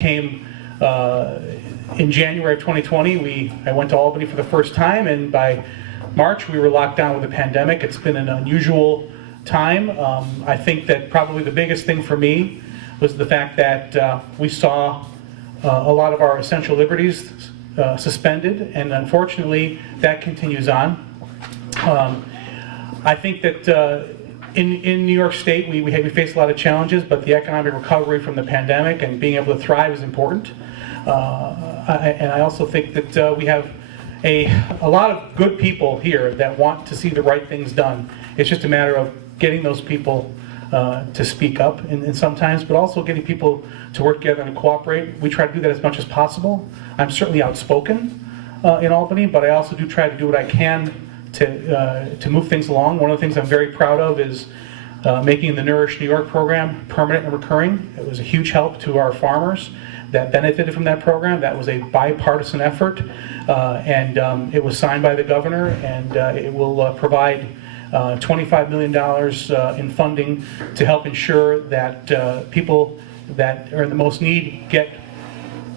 came in January of 2020. I went to Albany for the first time, and by March we were locked down with the pandemic. It's been an unusual time. I think that probably the biggest thing for me was the fact that we saw a lot of our essential liberties suspended, and unfortunately that continues on. I think that in New York State we face a lot of challenges, but the economic recovery from the pandemic and being able to thrive is important. And I also think that we have a lot of good people here that want to see the right things done. It's just a matter of getting those people to speak up and sometimes, but also getting people to work together and cooperate. We try to do that as much as possible. I'm certainly outspoken in Albany, but I also do try to do what I can to move things along. One of the things I'm very proud of is making the Nourish New York program permanent and recurring. It was a huge help to our farmers that benefited from that program. That was a bipartisan effort, and it was signed by the governor, and it will provide $25 million in funding to help ensure that people that are in the most need get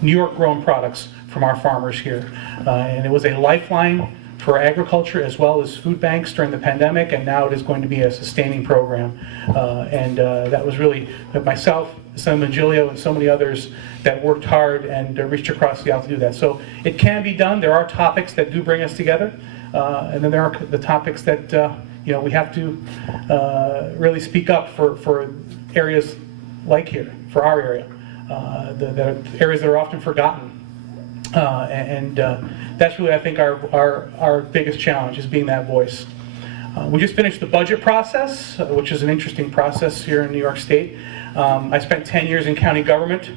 New York grown products from our farmers here. And it was a lifeline for agriculture as well as food banks during the pandemic, and now it is going to be a sustaining program. And that was really myself, Senator Mangilio, and so many others that worked hard and reached across the aisle to do that. So it can be done. There are topics that do bring us together, and then there are the topics that we have to really speak up for areas like here, for our area, the areas that are often forgotten. And that's really, I think, our biggest challenge, is being that voice. We just finished the budget process, which is an interesting process here in New York State. I spent 10 years in county government.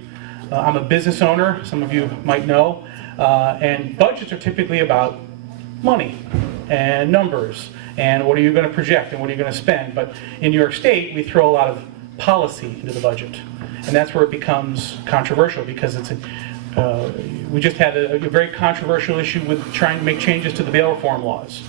I'm a business owner, some of you might know, and budgets are typically about money and numbers and what are you going to project and what are you going to spend. But in New York State, we throw a lot of policy into the budget, and that's where it becomes controversial, because it's we just had a very controversial issue with trying to make changes to the bail reform laws.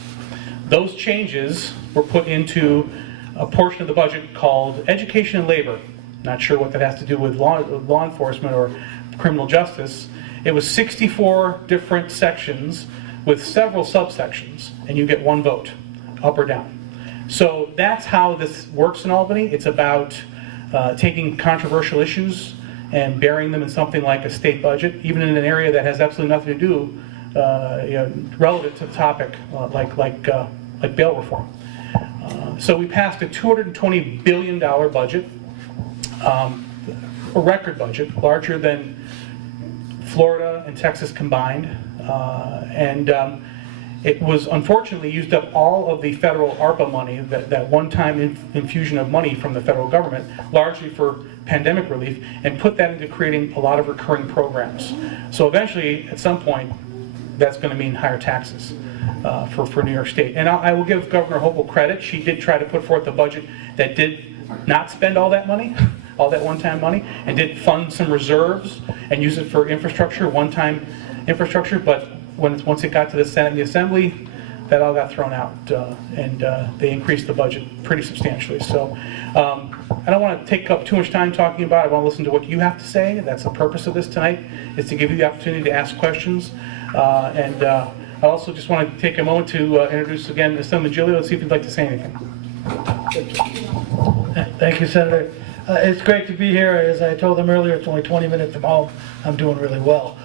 Those changes were put into a portion of the budget called Education and Labor. Not sure what that has to do with law enforcement or criminal justice. It was 64 different sections with several subsections, and you get one vote, up or down. So that's how this works in Albany. It's about taking controversial issues and burying them in something like a state budget, even in an area that has absolutely nothing to do relevant to the topic, like bail reform. So we passed a $220 billion budget, a record budget, larger than Florida and Texas combined, and it was unfortunately used up all of the federal ARPA money, that one-time infusion of money from the federal government, largely for pandemic relief, and put that into creating a lot of recurring programs. So eventually, at some point, that's going to mean higher taxes for New York State. And I will give Governor Hochul credit. She did try to put forth a budget that did not spend all that money, all that one-time money, and did fund some reserves and use it for infrastructure, one-time infrastructure. But once it got to the Senate and the Assembly, that all got thrown out, and they increased the budget pretty substantially. So I don't want to take up too much time talking about it. I want to listen to what you have to say. That's the purpose of this tonight, is to give you the opportunity to ask questions. And I also just want to take a moment to introduce again Senator Mangilio and see if you'd like to say anything. Thank you, Senator. It's great to be here. As I told them earlier, it's only 20 minutes from home. I'm doing really well.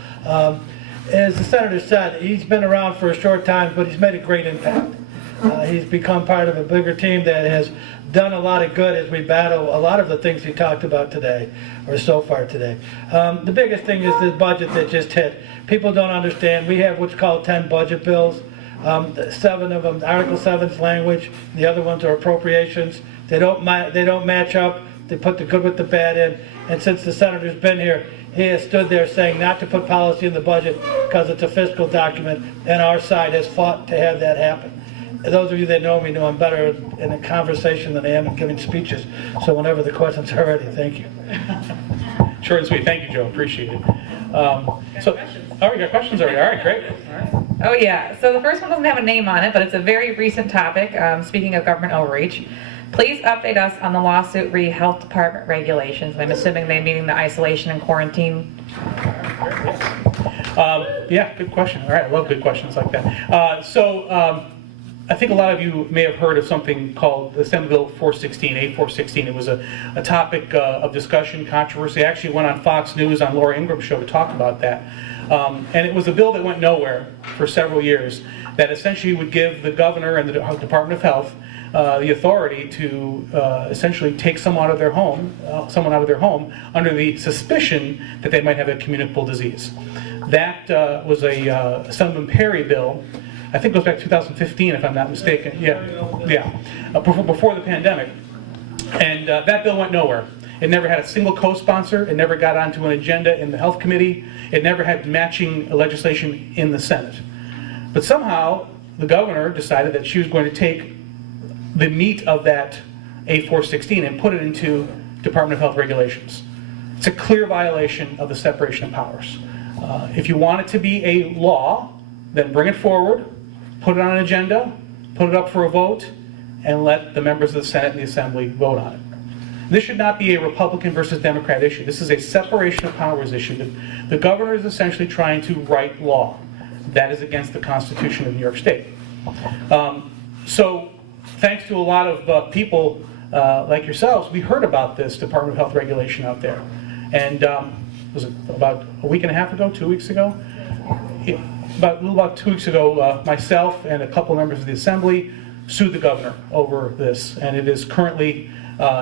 As the Senator said, he's been around for a short time, but he's made a great impact. He's become part of a bigger team that has done a lot of good as we battle a lot of the things he talked about today, or so far today. The biggest thing is the budget that just hit. People don't understand. We have what's called 10 budget bills. 7 of them, Article 7's language. The other ones are appropriations. They don't match up. They put the good with the bad in. And since the Senator's been here, he has stood there saying not to put policy in the budget because it's a fiscal document, and our side has fought to have that happen. Those of you that know me know I'm better in a conversation than I am in giving speeches. So whenever the questions are ready, thank you. Short and sweet. Thank you, Joe. Appreciate it. We got questions already. All right, great. All right. Oh yeah. So the first one doesn't have a name on it, but it's a very recent topic. Speaking of government overreach, Please update us on the lawsuit re health department regulations. I'm assuming they're meaning the isolation and quarantine. Yeah, good question. All right, I love good questions like that. I think a lot of you may have heard of something called Assembly Bill 416, A416. It was a topic of discussion, controversy. I actually went on Fox News on Laura Ingram's show to talk about that. And it was a bill that went nowhere for several years that essentially would give the governor and the Department of Health the authority to essentially take someone out of their home under the suspicion that they might have a communicable disease. That was a Assemblyman Perry bill. I think it goes back to 2015, if I'm not mistaken. Before the pandemic. And that bill went nowhere. It never had a single co-sponsor. It never got onto an agenda in the Health Committee. It never had matching legislation in the Senate. But somehow, the governor decided that she was going to take the meat of that A416 and put it into Department of Health regulations. It's a clear violation of the separation of powers. If you want it to be a law, then bring it forward, put it on an agenda, put it up for a vote, and let the members of the Senate and the Assembly vote on it. This should not be a Republican versus Democrat issue. This is a separation of powers issue. The governor is essentially trying to write law. That is against the Constitution of New York State. So thanks to a lot of people like yourselves, we heard about this Department of Health regulation out there. And was it about a week and a half ago, 2 weeks ago? Yeah. About 2 weeks ago, myself and a couple members of the Assembly sued the governor over this, and it is currently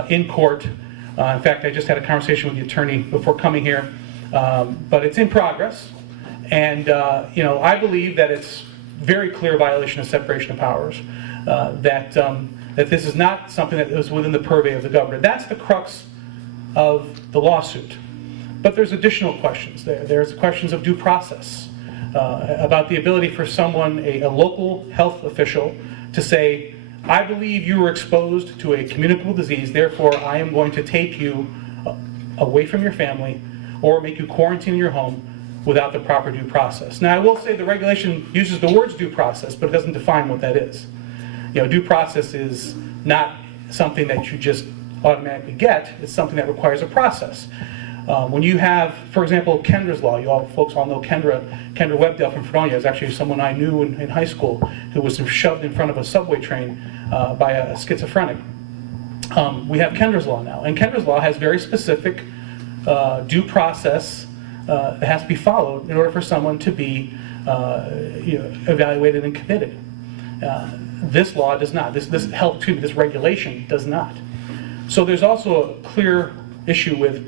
in court. In fact, I just had a conversation with the attorney before coming here, but it's in progress. And I believe that it's very clear violation of separation of powers. That this is not something that is within the purview of the governor. That's the crux of the lawsuit. But there's additional questions there. There's questions of due process. About the ability for someone, a local health official, to say, I believe you were exposed to a communicable disease, therefore I am going to take you away from your family or make you quarantine in your home without the proper due process. Now I will say the regulation uses the words due process, but it doesn't define what that is. Due process is not something that you just automatically get, it's something that requires a process. When you have, for example, Kendra's Law, folks all know Kendra Webdale from Fredonia is actually someone I knew in high school who was shoved in front of a subway train by a schizophrenic. We have Kendra's Law now, and Kendra's Law has very specific due process that has to be followed in order for someone to be evaluated and committed. This law does not. This regulation does not. So there's also a clear issue with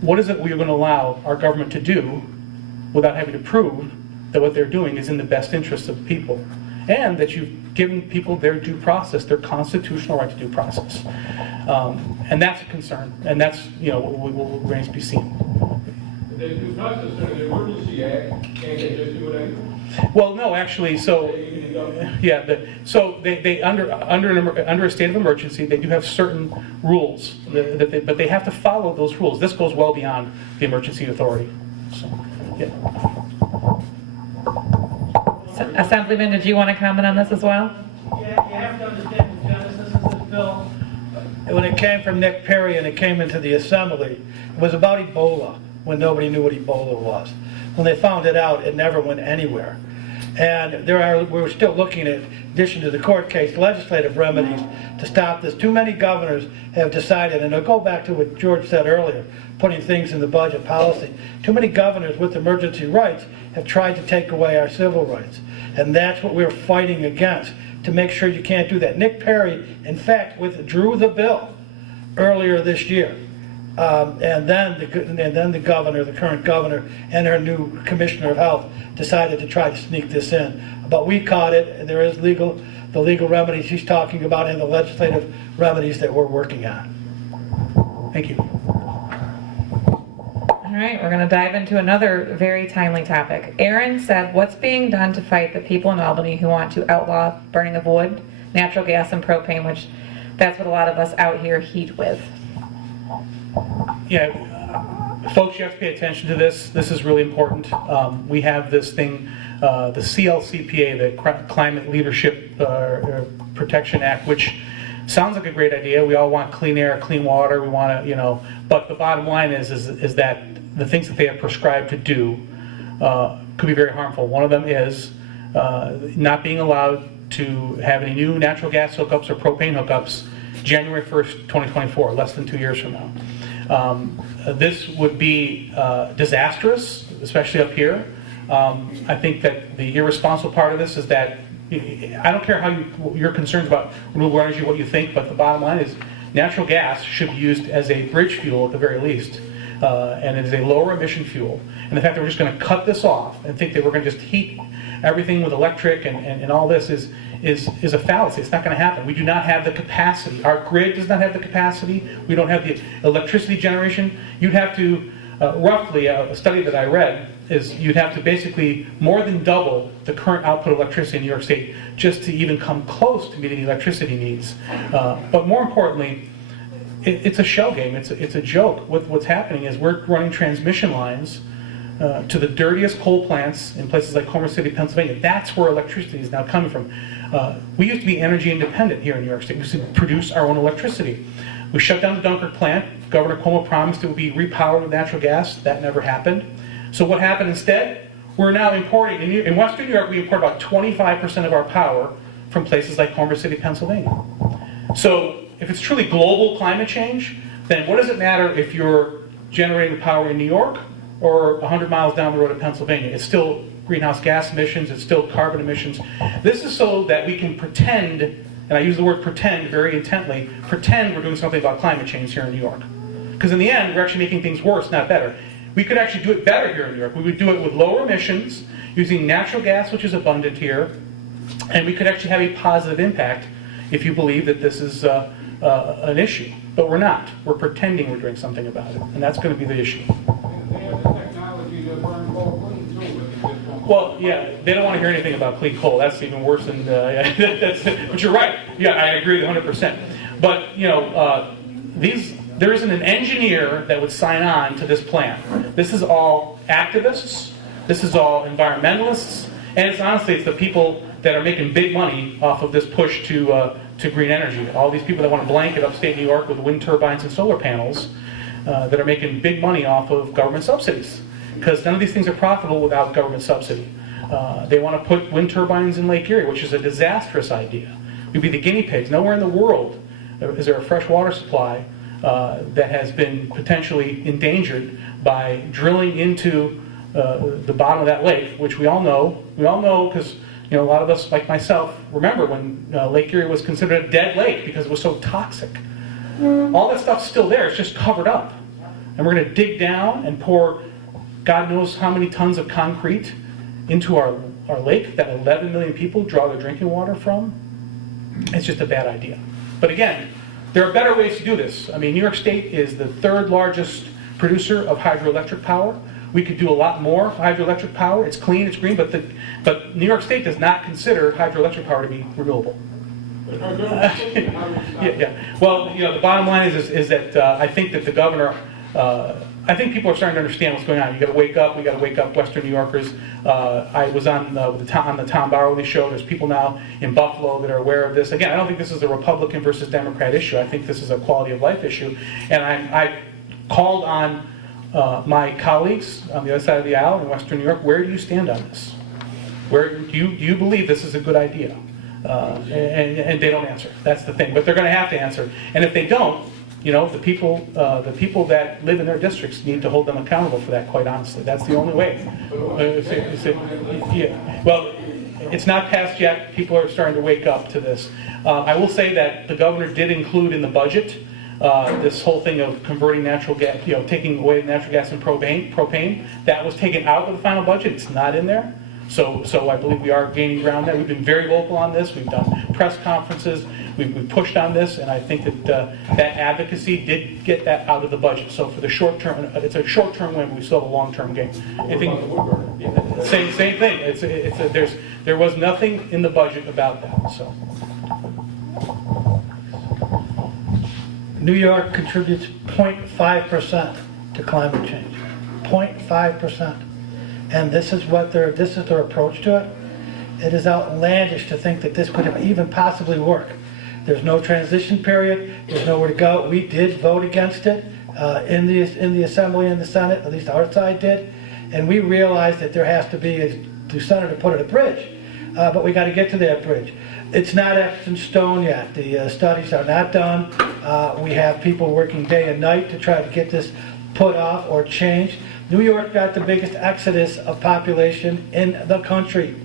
what is it we're going to allow our government to do without having to prove that what they're doing is in the best interest of the people, and that you've given people their due process, their constitutional right to due process. And that's a concern, and that's what remains to be seen. The due process under the Emergency Act, can't they just do it anyway? Well, no, actually, so they under a state of emergency, they do have certain rules but they have to follow those rules. This goes well beyond the emergency authority. So, yeah. Assemblyman, did you want to comment on this as well? Yeah, you have to understand the genesis of this bill. When it came from Nick Perry and it came into the Assembly, it was about Ebola, when nobody knew what Ebola was. When they found it out, it never went anywhere. And we're still looking at, in addition to the court case, legislative remedies to stop this. Too many governors have decided, and I'll go back to what George said earlier, putting things in the budget policy. Too many governors with emergency rights have tried to take away our civil rights. And that's what we're fighting against, to make sure you can't do that. Nick Perry, in fact, withdrew the bill earlier this year. And then the governor, the current governor, and our new commissioner of health decided to try to sneak this in. But we caught it, and there is the legal remedies he's talking about and the legislative remedies that we're working on. Thank you. All right, we're going to dive into another very timely topic. Aaron said, what's being done to fight the people in Albany who want to outlaw burning of wood, natural gas, and propane, which that's what a lot of us out here heat with? Yeah, folks, you have to pay attention to this. This is really important. We have this thing, the CLCPA, the Climate Leadership Protection Act, which Sounds like a great idea. We all want clean air, clean water. We want to, but the bottom line is that the things that they have prescribed to do could be very harmful. One of them is not being allowed to have any new natural gas hookups or propane hookups January 1st, 2024, less than 2 years from now. This would be disastrous, especially up here. I think that the irresponsible part of this is that I don't care how your concerns about renewable energy, what you think, but the bottom line is natural gas should be used as a bridge fuel at the very least, and it is a lower emission fuel. And the fact that we're just going to cut this off and think that we're going to just heat everything with electric and all this is a fallacy. It's not going to happen. We do not have the capacity. Our grid does not have the capacity. We don't have the electricity generation. You'd have to, roughly, a study that I read is you'd have to basically more than double the current output of electricity in New York State just to even come close to meeting the electricity needs. But more importantly, it's a shell game. It's a joke. What's happening is we're running transmission lines to the dirtiest coal plants in places like Homer City, Pennsylvania. That's where electricity is now coming from. We used to be energy independent here in New York State. We used to produce our own electricity. We shut down the Dunkirk plant. Governor Cuomo promised it would be repowered with natural gas. That never happened. So what happened instead? We're now importing, in Western New York, we import about 25% of our power from places like Homer City, Pennsylvania. So if it's truly global climate change, then what does it matter if you're generating power in New York or 100 miles down the road in Pennsylvania? It's still greenhouse gas emissions, it's still carbon emissions. This is so that we can pretend, and I use the word pretend very intently, pretend we're doing something about climate change here in New York. Because in the end, we're actually making things worse, not better. We could actually do it better here in New York. We would do it with lower emissions, using natural gas, which is abundant here, and we could actually have a positive impact if you believe that this is an issue. But we're not. We're pretending we're doing something about it, and that's going to be the issue. They have the technology to burn coal clean too, but they just don't. Well, yeah, they don't want to hear anything about clean coal. That's even worse than. But you're right. Yeah, I agree 100%. But there isn't an engineer that would sign on to this plan. This is all activists. This is all environmentalists, and it's the people that are making big money off of this push to green energy. All these people that want to blanket upstate New York with wind turbines and solar panels that are making big money off of government subsidies, because none of these things are profitable without government subsidy. They want to put wind turbines in Lake Erie, which is a disastrous idea. We'd be the guinea pigs. Nowhere in the world is there a fresh water supply that has been potentially endangered by drilling into the bottom of that lake, which we all know because a lot of us, like myself, remember when Lake Erie was considered a dead lake because it was so toxic. All that stuff's still there, it's just covered up. And we're going to dig down and pour God knows how many tons of concrete into our lake that 11 million people draw their drinking water from. It's just a bad idea. But again, there are better ways to do this. I mean, New York State is the third largest producer of hydroelectric power. We could do a lot more hydroelectric power. It's clean, it's green, but New York State does not consider hydroelectric power to be renewable. Yeah. Well, the bottom line is that I think that the governor, I think people are starting to understand what's going on. You got to wake up. We got to wake up, Western New Yorkers. I was on the Tom Borrello show. There's people now in Buffalo that are aware of this. Again, I don't think this is a Republican versus Democrat issue. I think this is a quality of life issue. And I called on my colleagues on the other side of the aisle in Western New York. Where do you stand on this? Where do you believe this is a good idea? And they don't answer. That's the thing. But they're going to have to answer. And if they don't, the people that live in their districts need to hold them accountable for that. Quite honestly, that's the only way. Yeah. Well, it's not passed yet. People are starting to wake up to this. I will say that the governor did include in the budget this whole thing of converting natural gas, taking away natural gas and propane. That was taken out of the final budget. It's not in there. So I believe we are gaining ground there. We've been very vocal on this. We've done press conferences. We've pushed on this, and I think that that advocacy did get that out of the budget. So for the short term, it's a short-term win, but we still have a long-term gain. I think same thing. There was nothing in the budget about that. So New York contributes 0.5% to climate change. 0.5%. And this is their approach to it. It is outlandish to think that this could even possibly work. There's no transition period. There's nowhere to go. We did vote against it in the Assembly and the Senate, at least our side did. And we realized that there has to be, as the Senator put it, a bridge. But we got to get to that bridge. It's not etched in stone yet. The studies are not done. We have people working day and night to try to get this put off or changed. New York got the biggest exodus of population in the country.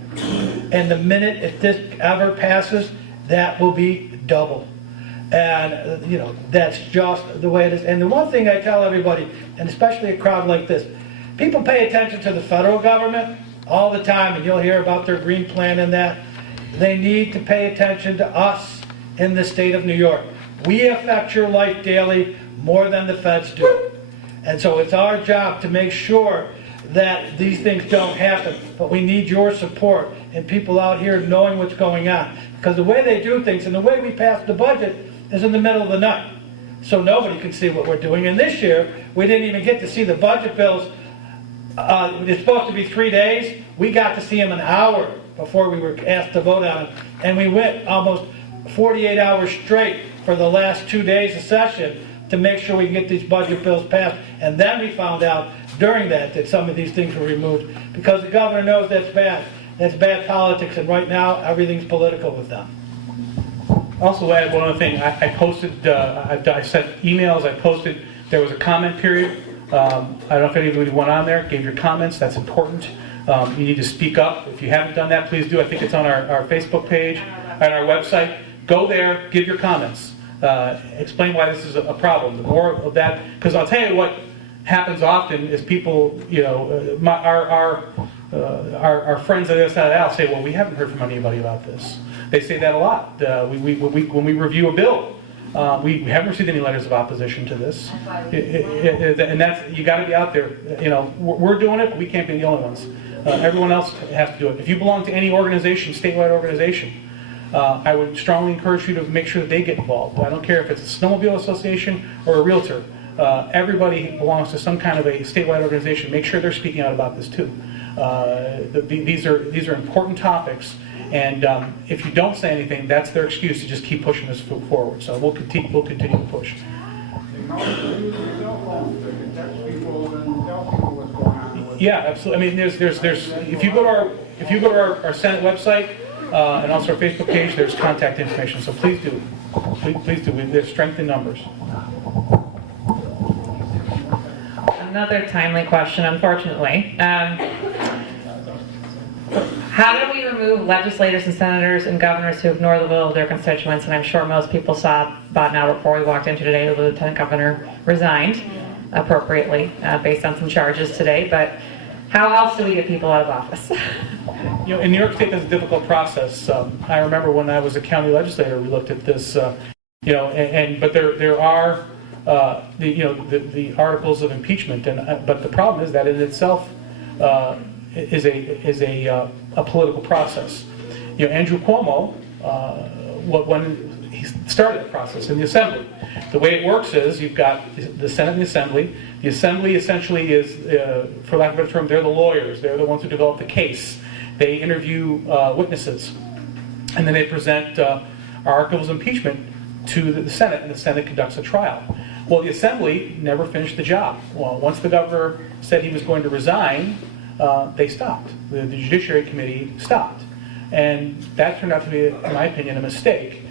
And the minute if this ever passes, that will be double. And, you know, that's just the way it is. And the one thing I tell everybody, and especially a crowd like this, people pay attention to the federal government all the time, and you'll hear about their green plan and that. They need to pay attention to us in the state of New York. We affect your life daily more than the feds do. And so it's our job to make sure that these things don't happen. But we need your support and people out here knowing what's going on. Because the way they do things and the way we pass the budget is in the middle of the night. So nobody can see what we're doing. And this year, we didn't even get to see the budget bills. It's supposed to be 3 days. We got to see them an hour before we were asked to vote on it. And we went almost 48 hours straight for the last 2 days of session to make sure we can get these budget bills passed. And then we found out during that some of these things were removed because the governor knows that's bad. That's bad politics, and right now everything's political with them. Also add one other thing. I posted, I sent emails, I posted, there was a comment period. I don't know if anybody went on there, gave your comments, that's important. You need to speak up. If you haven't done that, please do. I think it's on our Facebook page, on our website. Go there, give your comments. Explain why this is a problem. The more of that, because I'll tell you what happens often is people, you know, our friends on the other side of the aisle say, well, we haven't heard from anybody about this. They say that a lot. When we review a bill, we haven't received any letters of opposition to this. And that's, you got to be out there. You know, we're doing it, but we can't be the only ones. Everyone else has to do it. If you belong to any organization, statewide organization, I would strongly encourage you to make sure that they get involved. I don't care if it's a snowmobile association or a realtor. Everybody belongs to some kind of a statewide organization. Make sure they're speaking out about this too. These are important topics, and if you don't say anything, that's their excuse to just keep pushing this forward. So we'll continue to push. Yeah, absolutely. I mean, there's if you go to our Senate website and also our Facebook page, there's contact information. So please do. There's strength in numbers. Another timely question, unfortunately. How do we remove legislators and senators and governors who ignore the will of their constituents? And I'm sure most people saw about an hour before we walked in today, the Lieutenant Governor resigned appropriately based on some charges today. But how else do we get people out of office? You know, in New York State, there's a difficult process. I remember when I was a county legislator, we looked at this. You know, but there are the articles of impeachment, but the problem is that in itself is a political process. You know, Andrew Cuomo, when he started the process in the Assembly, the way it works is you've got the Senate and the Assembly. The Assembly essentially is, for lack of a better term, they're the lawyers. They're the ones who develop the case. They interview witnesses, and then they present articles of impeachment to the Senate, and the Senate conducts a trial. Well, the Assembly never finished the job. Well, once the governor said he was going to resign, they stopped. The Judiciary Committee stopped. And that turned out to be, in my opinion, a mistake.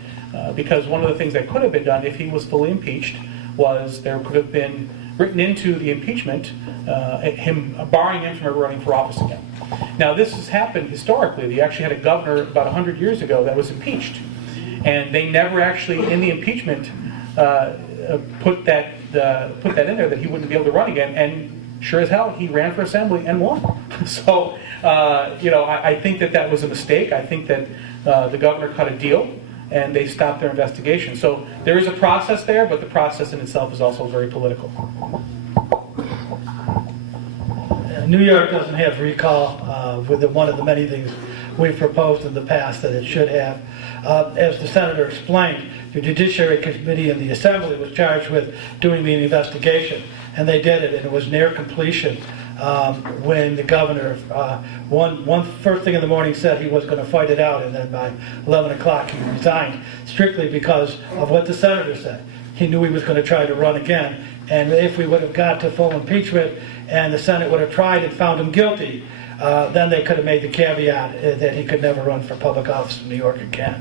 Because one of the things that could have been done if he was fully impeached was there could have been written into the impeachment barring him from ever running for office again. Now, this has happened historically. They actually had a governor about 100 years ago that was impeached. And they never actually, in the impeachment, put that in there that he wouldn't be able to run again. And sure as hell, he ran for Assembly and won. So, I think that was a mistake. I think that the governor cut a deal, and they stopped their investigation. So there is a process there, but the process in itself is also very political. New York doesn't have recall with one of the many things we've proposed in the past that it should have. As the Senator explained, the Judiciary Committee in the Assembly was charged with doing the investigation, and they did it, and it was near completion. when the governor, one first thing in the morning said he was going to fight it out, and then by 11 o'clock he resigned, strictly because of what the senator said. He knew he was going to try to run again, and if we would have got to full impeachment and the Senate would have tried and found him guilty, then they could have made the caveat that he could never run for public office in New York again.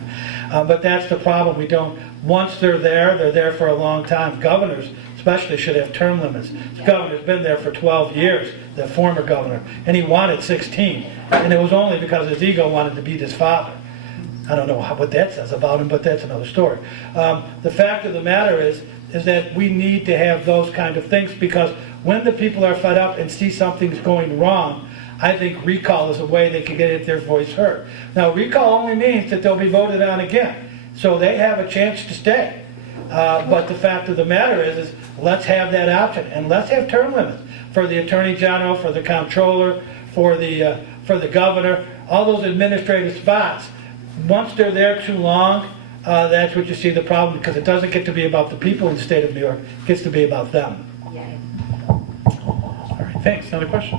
But that's the problem. We don't, once they're there for a long time. Governors especially should have term limits. The governor's been there for 12 years, the former governor, and he wanted 16. And it was only because his ego wanted to beat his father. I don't know what that says about him, but that's another story. The fact of the matter is that we need to have those kind of things, because when the people are fed up and see something's going wrong, I think recall is a way they can get their voice heard. Now, recall only means that they'll be voted on again, so they have a chance to stay. But the fact of the matter is let's have that option, and let's have term limits for the Attorney General, for the Comptroller, for the Governor, all those administrative spots. Once they're there too long, that's what you see the problem, because it doesn't get to be about the people in the state of New York, it gets to be about them. All right, thanks. Another question?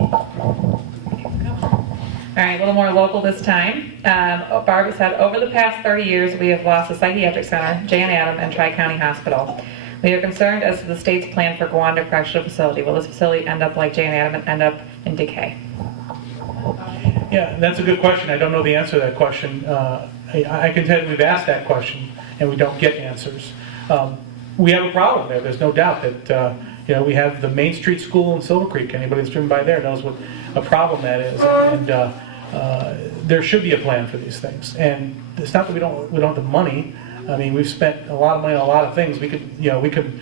All right, a little more local this time. Barbara said, over the past 30 years, we have lost the Psychiatric Center, Jan Adam, and Tri-County Hospital. We are concerned as to the state's plan for Gowanda Correctional Facility. Will this facility end up like Jan Adam and end up in decay? Yeah, that's a good question. I don't know the answer to that question. I can tell you we've asked that question and we don't get answers. We have a problem there. There's no doubt that we have the Main Street School in Silver Creek. Anybody that's driven by there knows what a problem that is. And there should be a plan for these things. And it's not that we don't have the money. I mean, we've spent a lot of money on a lot of things. We could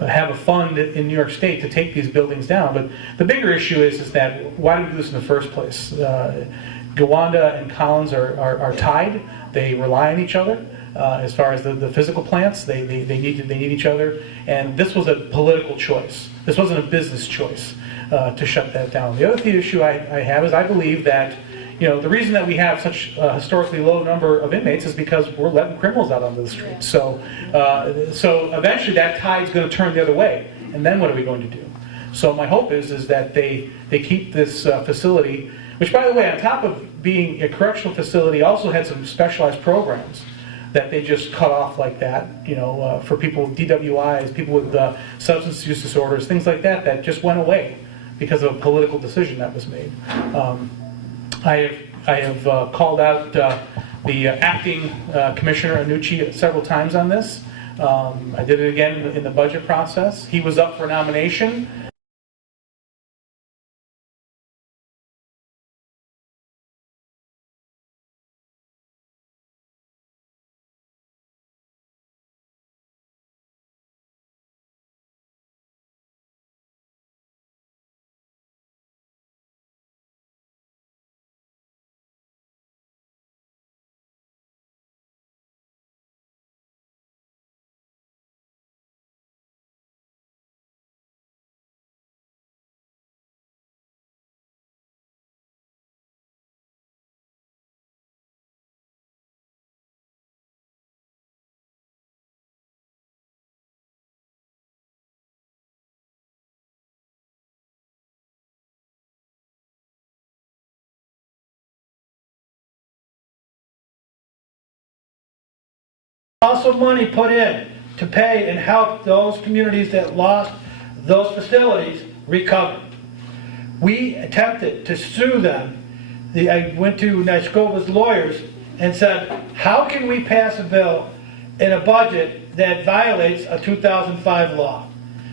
have a fund in New York State to take these buildings down. But the bigger issue is that why do we do this in the first place? Gowanda and Collins are tied. They rely on each other. As far as the physical plants, they need each other. And this was a political choice. This wasn't a business choice to shut that down. The other issue I have is I believe that the reason that we have such a historically low number of inmates is because we're letting criminals out onto the street. So eventually that tide's going to turn the other way. And then what are we going to do? So my hope is that they keep this facility, which, by the way, on top of being a correctional facility, also had some specialized programs that they just cut off like that, for people with DWIs, people with substance use disorders, things like that, that just went away because of a political decision that was made. I have called out the acting Commissioner Annucci several times on this. I did it again in the budget process. He was up for nomination. Also money put in to pay and help those communities that lost those facilities recover. We attempted to sue them. I went to Nescova's lawyers and said, how can we pass a bill in a budget that violates a 2005 law?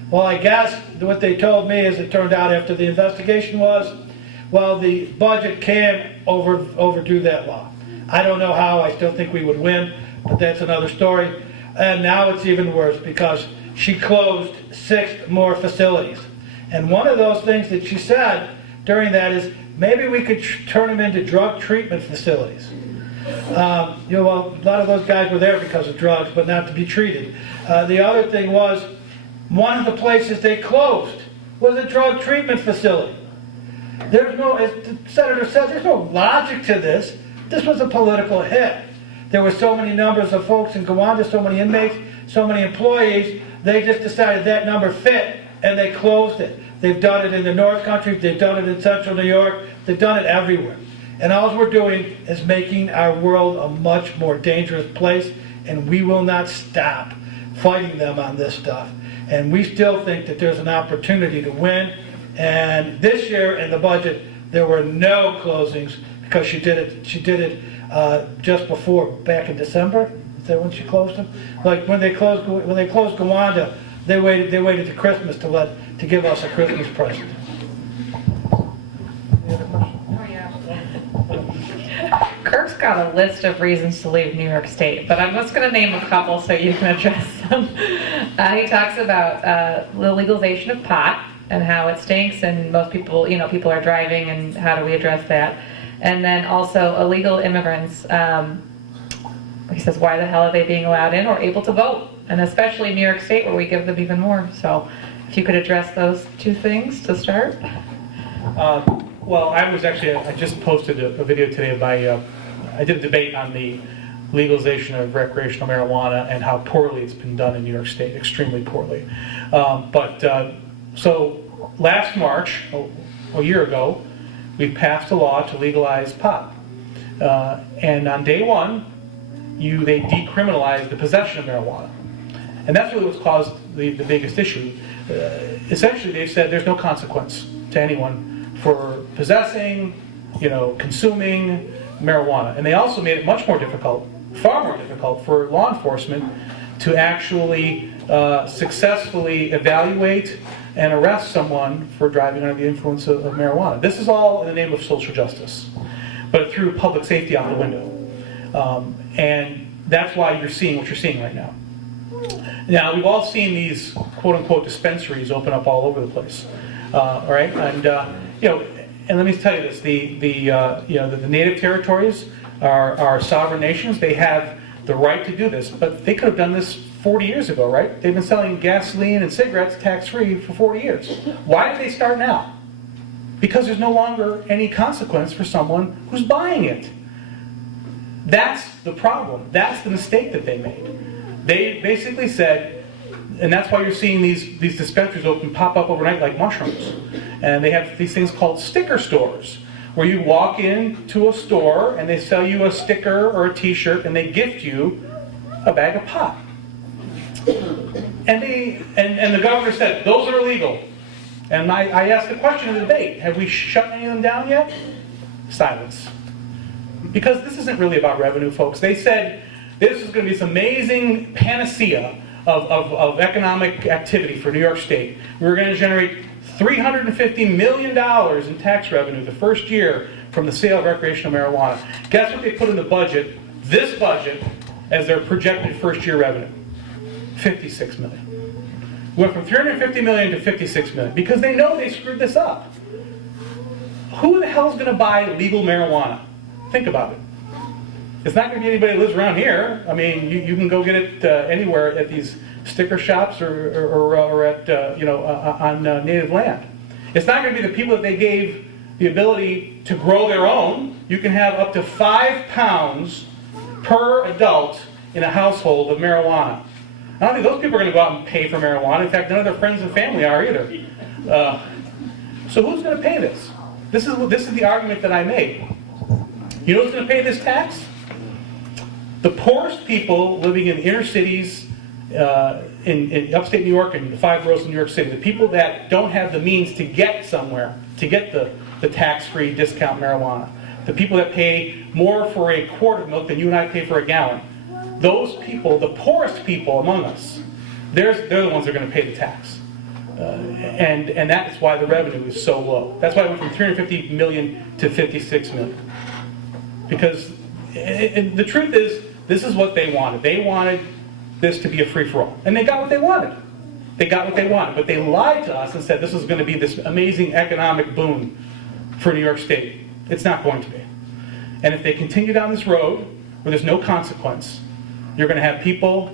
Well, I guess what they told me is it turned out after the investigation was, well, the budget can overdo that law. I don't know how. I still think we would win, but that's another story. And now it's even worse because she closed 6 more facilities. And one of those things that she said during that is maybe we could turn them into drug treatment facilities. Well, a lot of those guys were there because of drugs, but not to be treated. The other thing was one of the places they closed was a drug treatment facility. There's no, as the senator said, there's no logic to this. This was a political hit. There were so many numbers of folks in Gowanda, so many inmates, so many employees, they just decided that number fit and they closed it. They've done it in the North Country, they've done it in Central New York, they've done it everywhere. And all we're doing is making our world a much more dangerous place, and we will not stop fighting them on this stuff. And we still think that there's an opportunity to win. And this year in the budget, there were no closings because she did it just before, back in December. Is that when she closed them? Like when they closed Gowanda, they waited to Christmas to give us a Christmas present. Kirk's got a list of reasons to leave New York State, but I'm just going to name a couple so you can address them. He talks about the legalization of pot and how it stinks, and most people, people are driving, and how do we address that? And then also illegal immigrants. He says, why the hell are they being allowed in or able to vote? And especially New York State, where we give them even more. So if you could address those two things to start. Well, I just posted a video today I did a debate on the legalization of recreational marijuana and how poorly it's been done in New York State, extremely poorly. So last March, a year ago, we passed a law to legalize pot. And on day one, they decriminalized the possession of marijuana. And that's really what's caused the biggest issue. Essentially, they've said there's no consequence to anyone for possessing, consuming marijuana. And they also made it much more difficult, far more difficult, for law enforcement to actually successfully evaluate and arrest someone for driving under the influence of marijuana. This is all in the name of social justice, but it threw public safety out the window. And that's why you're seeing what you're seeing right now. Now, we've all seen these quote-unquote dispensaries open up all over the place, all right? And and let me tell you this: the native territories are sovereign nations. They have the right to do this, but they could have done this 40 years ago, right? They've been selling gasoline and cigarettes tax-free for 40 years. Why did they start now? Because there's no longer any consequence for someone who's buying it. That's the problem. That's the mistake that they made. They basically said, and that's why you're seeing these dispensaries pop up overnight like mushrooms. And they have these things called sticker stores, where you walk into a store and they sell you a sticker or a t-shirt and they gift you a bag of pot. And the governor said, those are illegal. And I asked the question in the debate, have we shut any of them down yet? Silence. Because this isn't really about revenue, folks. They said this is going to be this amazing panacea of economic activity for New York State. We were going to generate $350 million in tax revenue the first year from the sale of recreational marijuana. Guess what they put in the budget, this budget, as their projected first year revenue? $56 million. We went from $350 million to $56 million because they know they screwed this up. Who the hell is going to buy legal marijuana? Think about it. It's not going to be anybody who lives around here. I mean, you can go get it anywhere at these sticker shops or at on native land. It's not going to be the people that they gave the ability to grow their own. You can have up to 5 pounds per adult in a household of marijuana. I don't think those people are going to go out and pay for marijuana. In fact, none of their friends and family are either. So who's going to pay this? This is the argument that I made. You know who's going to pay this tax? The poorest people living in inner cities in upstate New York and the 5 boroughs in New York City, the people that don't have the means to get somewhere, to get the tax-free discount marijuana, the people that pay more for a quart of milk than you and I pay for a gallon, those people, the poorest people among us, they're the ones that are going to pay the tax. And that's why the revenue is so low. That's why it went from $350 million to $56 million. Because the truth is, this is what they wanted. They wanted this to be a free-for-all. And they got what they wanted. They got what they wanted. But they lied to us and said this was going to be this amazing economic boon for New York State. It's not going to be. And if they continue down this road where there's no consequence, you're going to have people...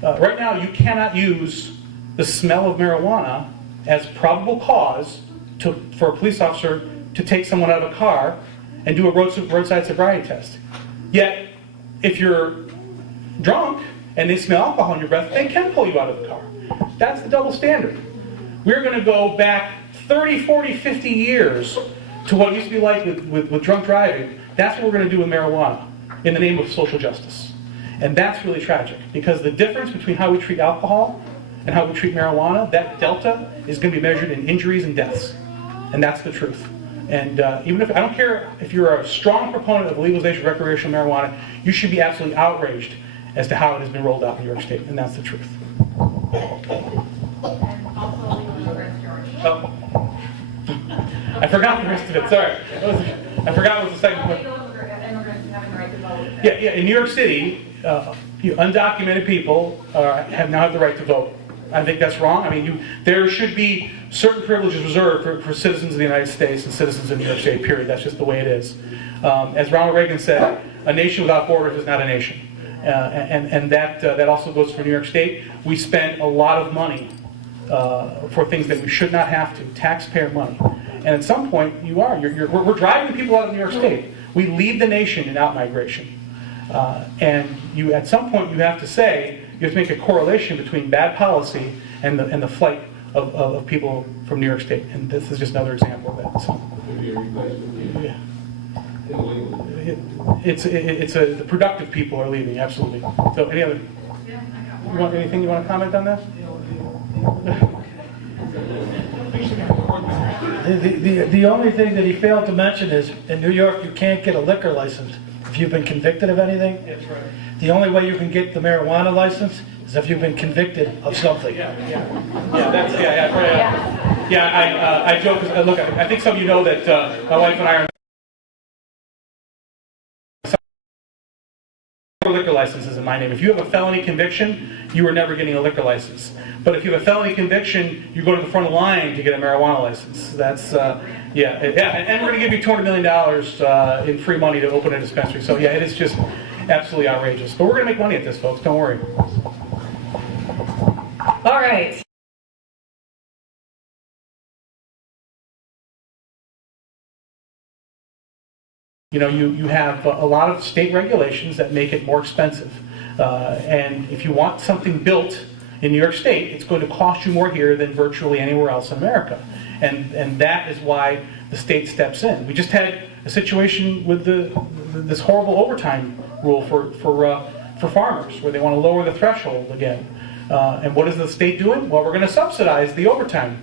right now, you cannot use the smell of marijuana as probable cause for a police officer to take someone out of a car and do a roadside sobriety test. Yet, if you're drunk and they smell alcohol in your breath, they can pull you out of the car. That's the double standard. We're going to go back 30, 40, 50 years to what it used to be like with drunk driving, that's what we're going to do with marijuana in the name of social justice. And that's really tragic, because the difference between how we treat alcohol and how we treat marijuana, that delta is going to be measured in injuries and deaths. And that's the truth. And even if, I don't care if you're a strong proponent of legalization of recreational marijuana, you should be absolutely outraged as to how it has been rolled out in New York State, and that's the truth. Oh. I forgot the rest of it, sorry. I forgot what was the second point. Yeah, in New York City, undocumented people now have the right to vote. I think that's wrong. I mean, there should be certain privileges reserved for citizens of the United States and citizens of New York State, period. That's just the way it is. As Ronald Reagan said, a nation without borders is not a nation. And that also goes for New York State. We spend a lot of money for things that we should not have to, taxpayer money. And at some point, we're driving people out of New York State. We lead the nation in out-migration. And at some point, you have to say, you have to make a correlation between bad policy and the flight of people from New York State. And this is just another example of that. So, yeah. The productive people are leaving, absolutely. So any other, anything you want to comment on that? The only thing that he failed to mention is, in New York, you can't get a liquor license if you've been convicted of anything. That's right. The only way you can get the marijuana license is if you've been convicted of something. I joke. Look, I think some of you know that my wife and I are liquor licenses in my name. If you have a felony conviction, you are never getting a liquor license. But if you have a felony conviction, you go to the front of the line to get a marijuana license. That's and we're going to give you $200 million in free money to open a dispensary. So yeah, it is just absolutely outrageous. But we're going to make money at this, folks. Don't worry. All right. You know, you have a lot of state regulations that make it more expensive. And if you want something built in New York State, it's going to cost you more here than virtually anywhere else in America. And that is why the state steps in. We just had a situation with this horrible overtime rule for farmers, where they want to lower the threshold again. And what is the state doing? Well, we're going to subsidize the overtime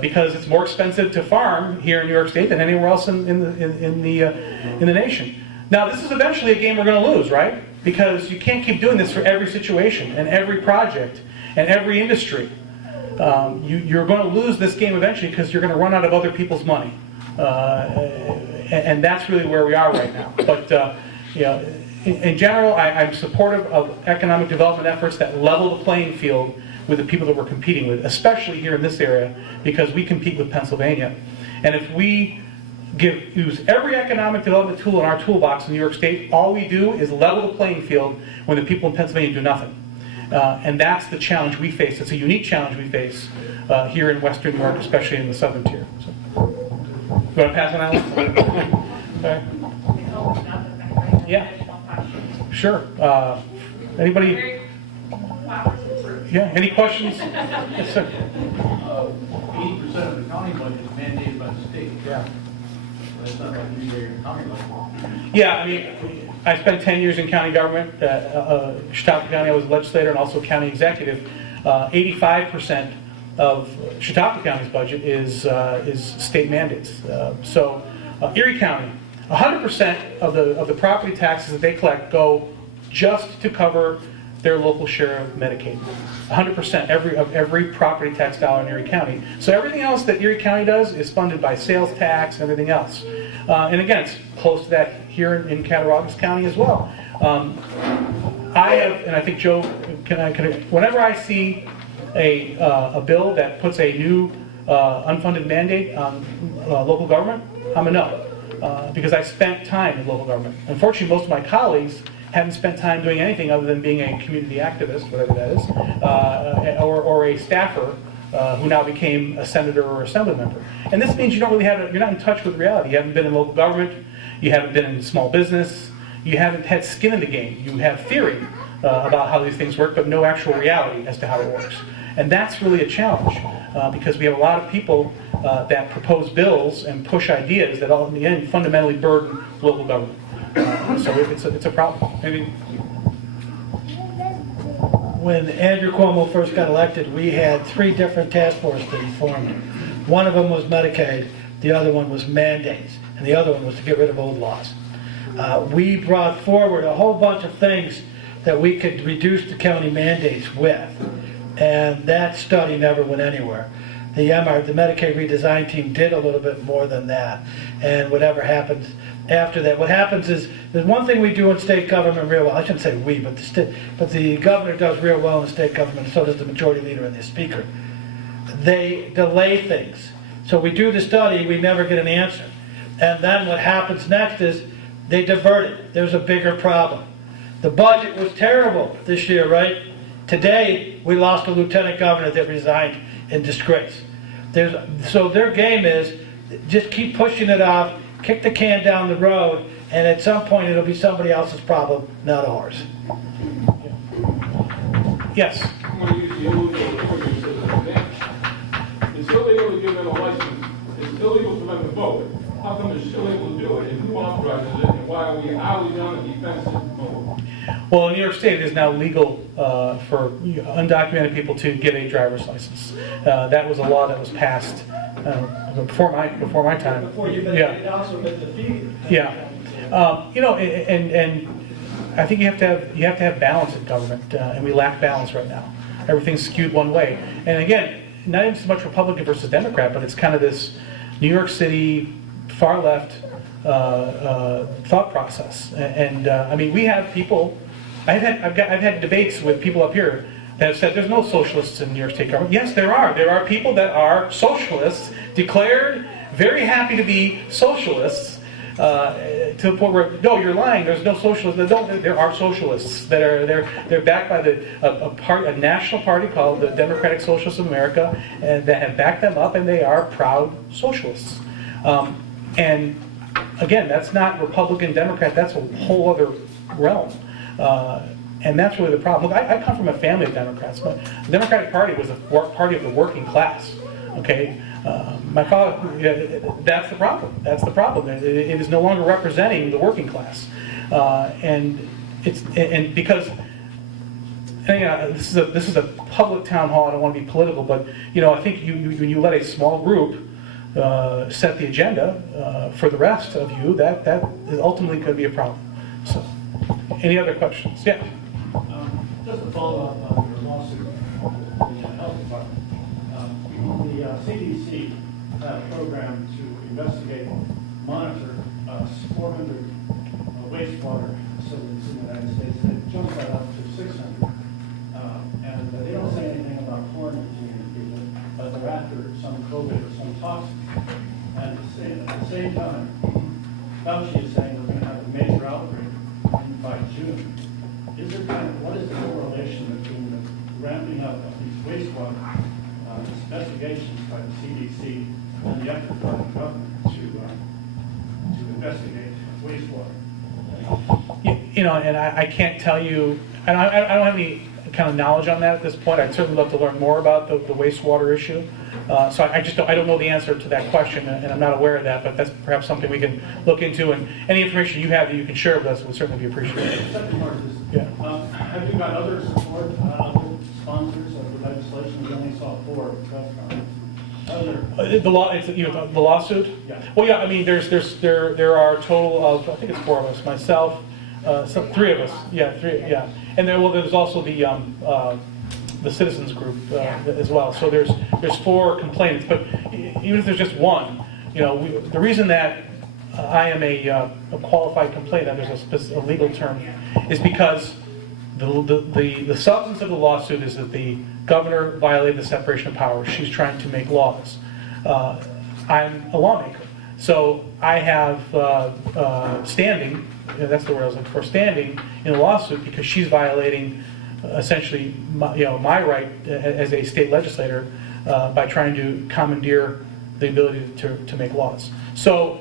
because it's more expensive to farm here in New York State than anywhere else in the nation. Now, this is eventually a game we're going to lose, right? Because you can't keep doing this for every situation and every project and every industry. You're going to lose this game eventually because you're going to run out of other people's money. And that's really where we are right now. But in general, I'm supportive of economic development efforts that level the playing field with the people that we're competing with, especially here in this area, because we compete with Pennsylvania. And if we use every economic development tool in our toolbox in New York State, all we do is level the playing field when the people in Pennsylvania do nothing. And that's the challenge we face. It's a unique challenge we face here in Western New York, especially in the southern tier. So, you want to pass on that one? Okay. Yeah. Sure. Anybody? Yeah. Any questions? Yes, sir. 80% of the county budget is mandated by the state. Yeah. That's not like you your county budget. Yeah, I mean, I spent 10 years in county government. Chautauqua County, I was a legislator and also county executive. 85% of Chautauqua County's budget is state mandates. So Erie County, 100% of the property taxes that they collect go just to cover their local share of Medicaid. 100% of every property tax dollar in Erie County. So everything else that Erie County does is funded by sales tax and everything else. And again, it's close to that here in Cattaragus County as well. I have, and I think Joe, whenever I see a bill that puts a new unfunded mandate on local government, I'm a no. Because I spent time in local government. Unfortunately, most of my colleagues haven't spent time doing anything other than being a community activist, whatever that is, or a staffer who now became a senator or assembly member. And this means you don't really you're not in touch with reality. You haven't been in local government, you haven't been in small business, you haven't had skin in the game. You have theory about how these things work, but no actual reality as to how it works. And that's really a challenge because we have a lot of people that propose bills and push ideas that all in the end fundamentally burden local government. So it's a problem. I mean, When Andrew Cuomo first got elected, we had 3 different task forces that he formed. One of them was Medicaid, the other one was mandates, and the other one was to get rid of old laws. We brought forward a whole bunch of things that we could reduce the county mandates with, and that study never went anywhere. The Medicaid redesign team did a little bit more than that, and whatever happens after that, what happens is, there's one thing we do in state government real well. I shouldn't say we, but the governor does real well in state government, and so does the majority leader and the speaker. They delay things. So we do the study, we never get an answer. And then what happens next is they divert it. There's a bigger problem. The budget was terrible this year, right? Today, we lost a lieutenant governor that resigned in disgrace. So their game is just keep pushing it off, kick the can down the road, and at some point it'll be somebody else's problem, not ours. yes. I'm going to use the illegal immigration as an example. It's illegal to give them a license. It's illegal for them to vote. How come it's illegal to do it? And who authorizes it? And why are we on the defensive mode? Well, in New York State, it is now legal for undocumented people to get a driver's license. That was a law that was passed before my time. Before you've been Yeah. also been defeated. Yeah. And I think you have to have balance in government, and we lack balance right now. Everything's skewed one way. And again, not even so much Republican versus Democrat, but it's kind of this New York City far left thought process. And I mean, we have people. I've had debates with people up here that have said there's no socialists in New York State government. Yes, there are. There are people that are socialists, declared, very happy to be socialists, to the point where, no, you're lying. There's no socialists. There are socialists that are they're backed by a national party called the Democratic Socialists of America, and that have backed them up, and they are proud socialists. And again, that's not Republican, Democrat. That's a whole other realm. And that's really the problem. Look, I come from a family of Democrats, but the Democratic Party was the party of the working class. Okay, my father. That's the problem. That's the problem. It is no longer representing the working class, and because. And, this is a public town hall. I don't want to be political, but I think when you let a small group set the agenda for the rest of you, that is ultimately going to be a problem. So, any other questions? Yeah. Just to follow up on your lawsuit with the health department. The CDC had a program to investigate, monitor 400 wastewater facilities in the United States. They jumped that up to 600. And they don't say anything about quarantining people, but they're after some COVID or some toxin. And at the same time, Fauci is saying we're going to have a major outbreak by June. What is the correlation between the ramping up of these wastewater investigations by the CDC and the effort by the government to investigate wastewater? And I can't tell you, and I don't have any kind of knowledge on that at this point. I'd certainly love to learn more about the wastewater issue. So I don't know the answer to that question, and I'm not aware of that, but that's perhaps something we can look into, and any information you have that you can share with us would certainly be appreciated. The second part is, Yeah. have you got other support, other sponsors of the legislation? We only saw 4 press conferences. The law, the lawsuit. Yeah. Well, yeah. I mean, there are a total of, I think it's 4 of us. Myself, 3 of us. Yeah, 3. Yeah, and there's also the citizens group as well. So there's 4 complainants, but even if there's just one, the reason that I am a qualified complainant, there's a legal term, is because the substance of the lawsuit is that the governor violated the separation of powers. She's trying to make laws. I'm a lawmaker, so I have standing. That's the word I was looking for. Standing in a lawsuit because she's violating essentially my right as a state legislator by trying to commandeer the ability to make laws. So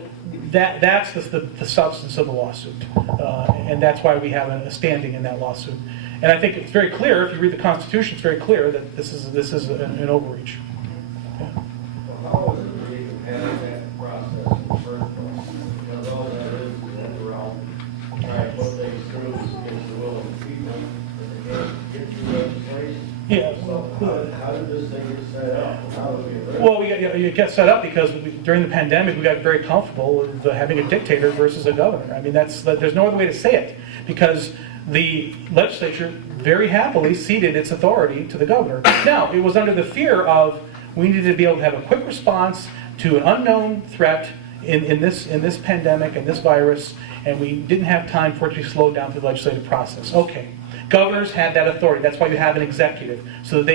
that's the substance of the lawsuit, and that's why we have a standing in that lawsuit. And I think it's very clear, if you read the Constitution, it's very clear that this is an overreach. Yeah. Well, how is it that you can have that process in the first place? Because all that is that we're all trying to put things through against the will of the people, and they can't get through legislation. Yeah. So how did this thing get set up? How did we get Well, you get set up because during the pandemic we got very comfortable with having a dictator versus a governor. I mean, there's no other way to say it, because the legislature very happily ceded its authority to the governor. Now, it was under the fear of we needed to be able to have a quick response to an unknown threat in this pandemic and this virus, and we didn't have time for it to be slowed down through the legislative process. Okay. Governors had that authority. That's why you have an executive, so that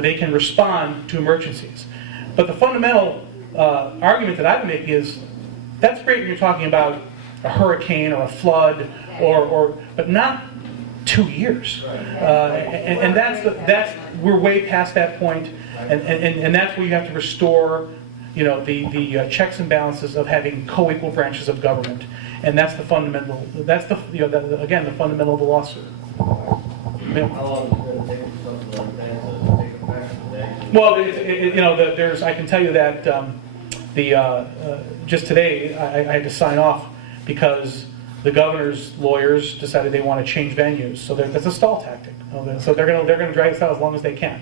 they can respond to emergencies. But the fundamental argument that I've been making is that's great when you're talking about a hurricane or a flood, but not 2 years. And that's we're way past that point, and that's where you have to restore, the checks and balances of having co-equal branches of government, and that's the fundamental. That's the fundamental of the lawsuit. How long is it going to take for something like that to take effect today? Well, there's. I can tell you that just today I had to sign off because the governor's lawyers decided they want to change venues. So that's a stall tactic. So they're going to drag this out as long as they can.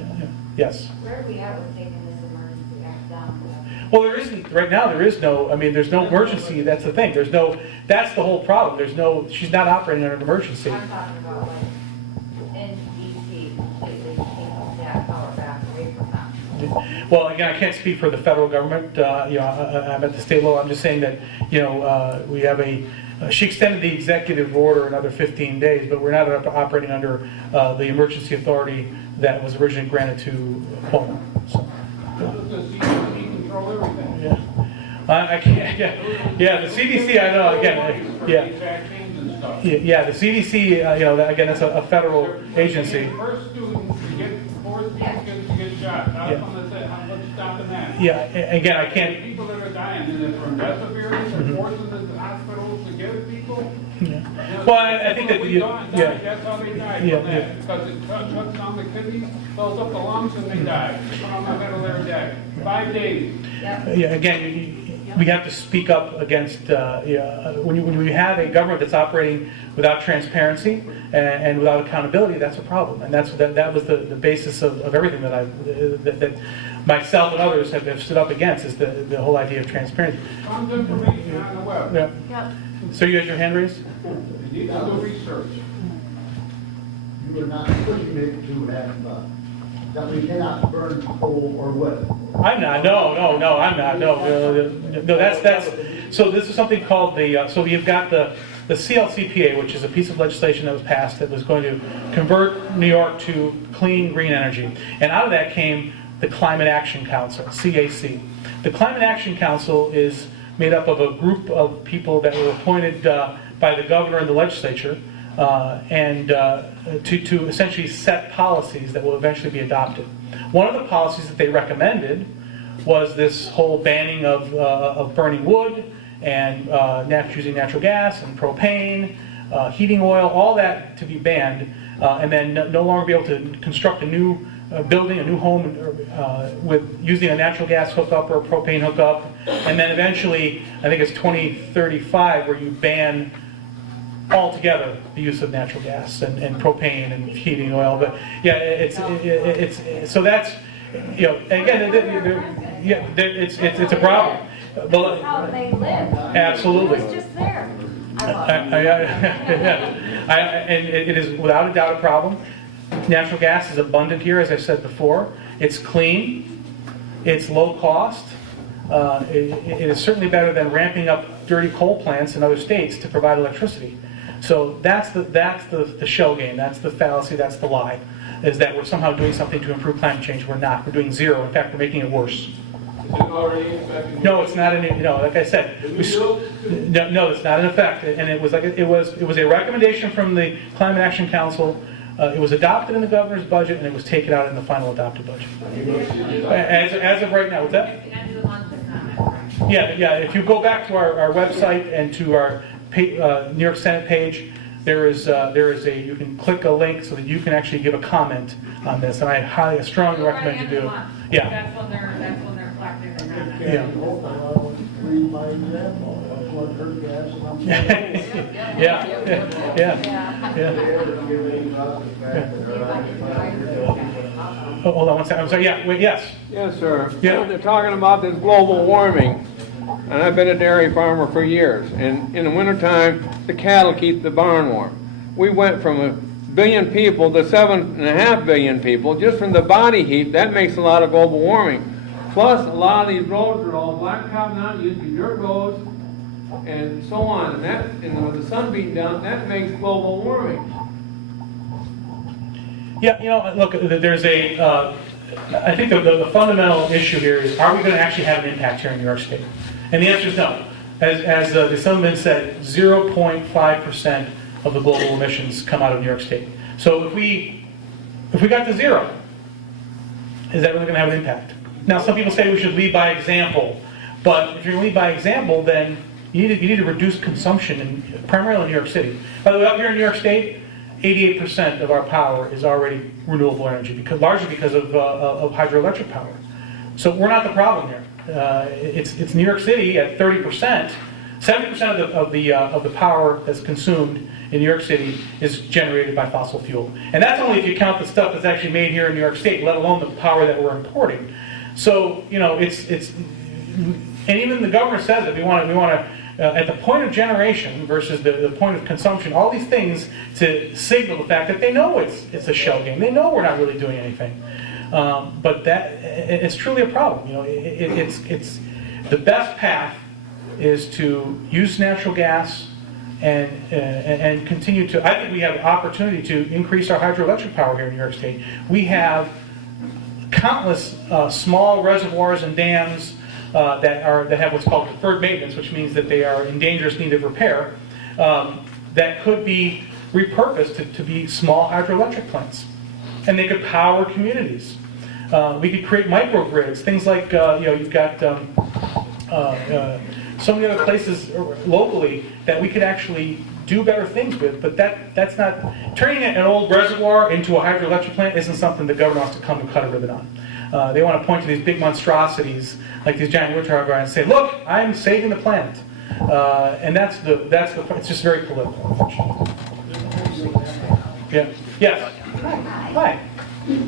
Yeah. Yes. Where are we at with taking this emergency act down? Well, there isn't right now. There is no. I mean, there's no emergency. That's the thing. There's no. That's the whole problem. There's no. She's not operating under an emergency. I'm talking about like in DC, completely taking that power back away from them. Well, again, I can't speak for the federal government. I'm at the state level. I'm just saying that we have she extended the executive order another 15 days, but we're not operating under the emergency authority that was originally granted to Cuomo. So, Does the CDC control everything? yeah, I can't. Yeah, the CDC. I know. Again, yeah. Vaccines and stuff. Yeah, the CDC. Again, that's a federal agency. First students to get, forced kids to get shot. Let's stop the mass. Yeah, again, I can't. People that are dying, is it from remdesivir, or forcing the hospitals to give it people? Yeah. Well, I think that That's how they die from Yeah. that. Because it shuts down the kidneys, fills up the lungs, and they die. They come on the middle of their day. 5 days. Yeah, again, we have to speak up against when we have a government that's operating without transparency and without accountability. That's a problem, and that was the basis of everything that myself and others have stood up against, is the whole idea of transparency. Tons of information on the web. Yeah. Yep. So you had your hand raised? You need to do research. You are not pushing it to have, that we cannot burn coal or wood. I'm not. No, I'm not. No, that's. So this is something called the. So you've got the CLCPA, which is a piece of legislation that was passed that was going to convert New York to clean, green energy, and out of that came the Climate Action Council, CAC. The Climate Action Council is made up of a group of people that were appointed by the governor and the legislature, and to essentially set policies that will eventually be adopted. One of the policies that they recommended was this whole banning of burning wood and using natural gas and propane, heating oil, all that to be banned, and then no longer be able to construct a new building, a new home with using a natural gas hookup or a propane hookup, and then eventually, I think it's 2035, where you ban altogether the use of natural gas and propane and heating oil. But yeah, it's so that's again, it's a problem. But How they live. Absolutely. It's just there. And it is without a doubt a problem. Natural gas is abundant here, as I said before. It's clean. It's low cost. It is certainly better than ramping up dirty coal plants in other states to provide electricity. So that's the shell game. That's the fallacy. That's the lie. Is that we're somehow doing something to improve climate change? We're not. We're doing zero. In fact, we're making it worse. Is it already affecting? No, it's not in. Like I said, no, it's not in effect. And it was a recommendation from the Climate Action Council. It was adopted in the governor's budget, and it was taken out in the final adopted budget. As of right now, what's that? Yeah. If you go back to our website and to our New York Senate page, there is you can click a link so that you can actually give a comment on this, and I strongly recommend you do. Yeah. That's when they're collecting them. Yeah. Lead by example. That's what hurt gas and I'm Yeah. Yeah. Oh, hold on one second. I'm sorry. Yeah. Wait, yes. Yes, sir. Yeah. They're talking about this global warming, and I've been a dairy farmer for years, and in the wintertime, the cattle keep the barn warm. We went from 1 billion people to 7.5 billion people just from the body heat. That makes a lot of global warming. Plus, a lot of these roads are all blacktop now, used to be dirt roads, and so on. And that, and with the sun beating down, that makes global warming. Yeah, you know, look, there's I think the fundamental issue here is, are we going to actually have an impact here in New York State? And the answer is no. As the gentleman said, 0.5% of the global emissions come out of New York State. So if we got to 0, is that really going to have an impact? Now, some people say we should lead by example, but if you're going to lead by example, then you need to reduce consumption, primarily in New York City. By the way, up here in New York State, 88% of our power is already renewable energy, largely because of hydroelectric power. So we're not the problem here. It's New York City at 30%. 70% of the power that's consumed in New York City is generated by fossil fuel, and that's only if you count the stuff that's actually made here in New York State, let alone the power that we're importing. So you know, and even the governor says that we want to. At the point of generation versus the point of consumption, all these things to signal the fact that they know it's a shell game. They know we're not really doing anything. But that it's truly a problem. You know, it's the best path is to use natural gas and continue to. I think we have an opportunity to increase our hydroelectric power here in New York State. We have countless small reservoirs and dams that have what's called deferred maintenance, which means that they are in dangerous need of repair, that could be repurposed to be small hydroelectric plants, and they could power communities. We could create microgrids, things like you've got so many other places locally that we could actually do better things with. But that's not turning an old reservoir into a hydroelectric plant isn't something the government wants to come and cut a ribbon on. They want to point to these big monstrosities like these giant wind turbines and say, "Look, I'm saving the planet," and that's the. It's just very political. Yeah. Yes. Hi. I was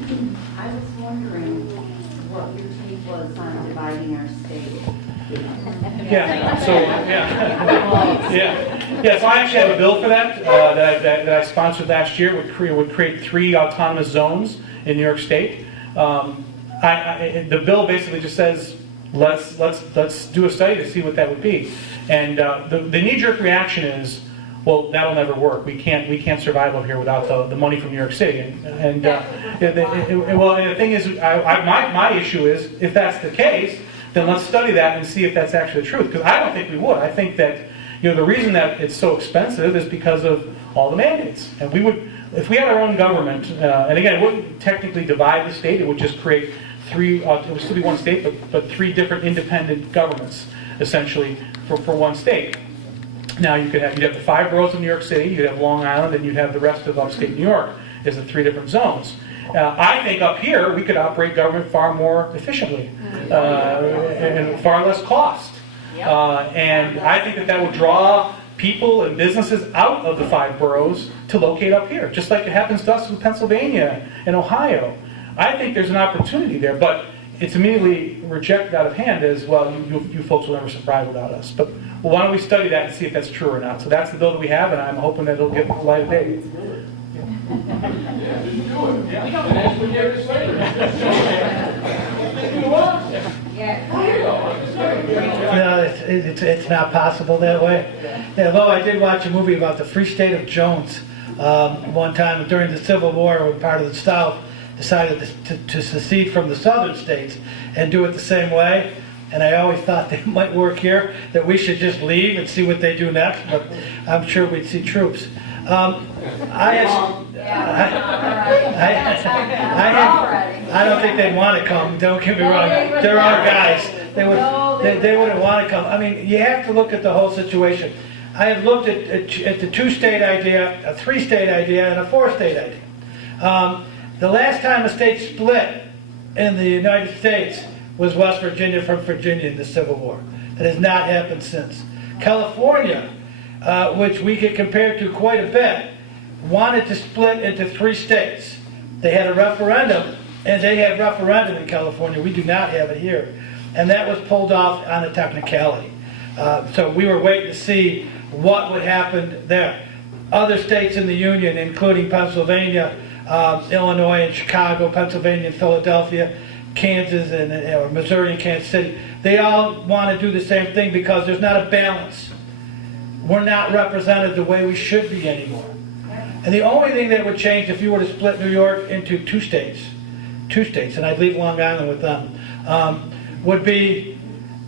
wondering what your take was on dividing our state. Yeah. So yeah. So I actually have a bill for that that I sponsored last year. Would create 3 autonomous zones in New York State. The bill basically just says let's do a study to see what that would be, and the knee-jerk reaction is, well, that'll never work. We can't survive over here without the money from New York City. And the thing is, my issue is, if that's the case, then let's study that and see if that's actually the truth. Because I don't think we would. I think that the reason that it's so expensive is because of all the mandates. And we would, if we had our own government, and again, it wouldn't technically divide the state. It would just create 3. It would still be one state, but 3 different independent governments essentially for one state. Now you'd have the 5 boroughs of New York City, you'd have Long Island, and you'd have the rest of upstate New York as the 3 different zones. I think up here we could operate government far more efficiently and far less cost. And I think that would draw people and businesses out of the 5 boroughs to locate up here, just like it happens to us in Pennsylvania and Ohio. I think there's an opportunity there, but it's immediately rejected out of hand as, well, you folks will never survive without us. But why don't we study that and see if that's true or not? So that's the bill that we have, and I'm hoping that it'll get the light of day. Yeah, just do it. And ask for legislators. It's not possible that way. Although I did watch a movie about the Free State of Jones one time during the Civil War, when part of the South decided to secede from the southern states and do it the same way. And I always thought that it might work here, that we should just leave and see what they do next, but I'm sure we'd see troops. I don't think they'd want to come, don't get me wrong. There are guys. They wouldn't want to come. I mean, you have to look at the whole situation. I have looked at the two-state idea, a three-state idea, and a four-state idea. The last time a state split in the United States was West Virginia from Virginia in the Civil War. It has not happened since. California, which we get compared to quite a bit, wanted to split into 3 states. They had a referendum, and they had referendum in California. We do not have it here. And that was pulled off on a technicality. So we were waiting to see what would happen there. Other states in the Union, including Pennsylvania, Illinois and Chicago, Pennsylvania and Philadelphia, Kansas and Missouri and Kansas City, they all want to do the same thing because there's not a balance. We're not represented the way we should be anymore. And the only thing that would change if you were to split New York into two states, and I'd leave Long Island with them, would be